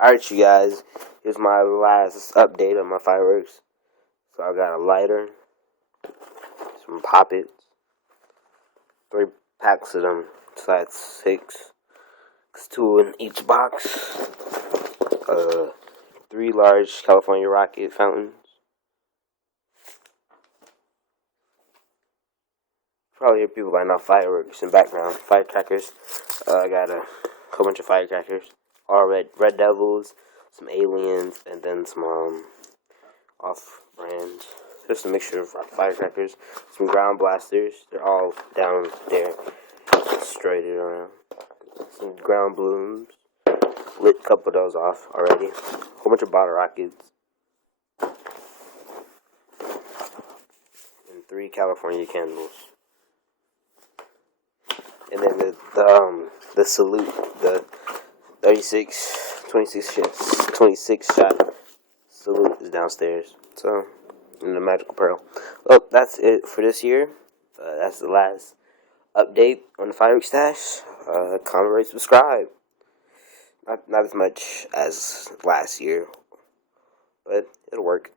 Alright, you guys, here's my last update on my fireworks. So I got a lighter, some poppets, 3 packs of them, so that's 6. It's 2 in each box. 3 large California rocket fountains. Probably hear people by now fireworks in the background, firecrackers. I got a whole bunch of firecrackers, all red devils, some aliens, and then some off-brand, just a mixture of firecrackers, some ground blasters. They're all down there, straight around. Some ground balloons, lit a couple of those off already. A whole bunch of bottle rockets, and 3 California candles. And then the salute, the 26 shot salute is downstairs. So, in the magical pearl. Well, that's it for this year. That's the last update on the fireworks stash. Comment, rate, subscribe. Not as much as last year, but it'll work.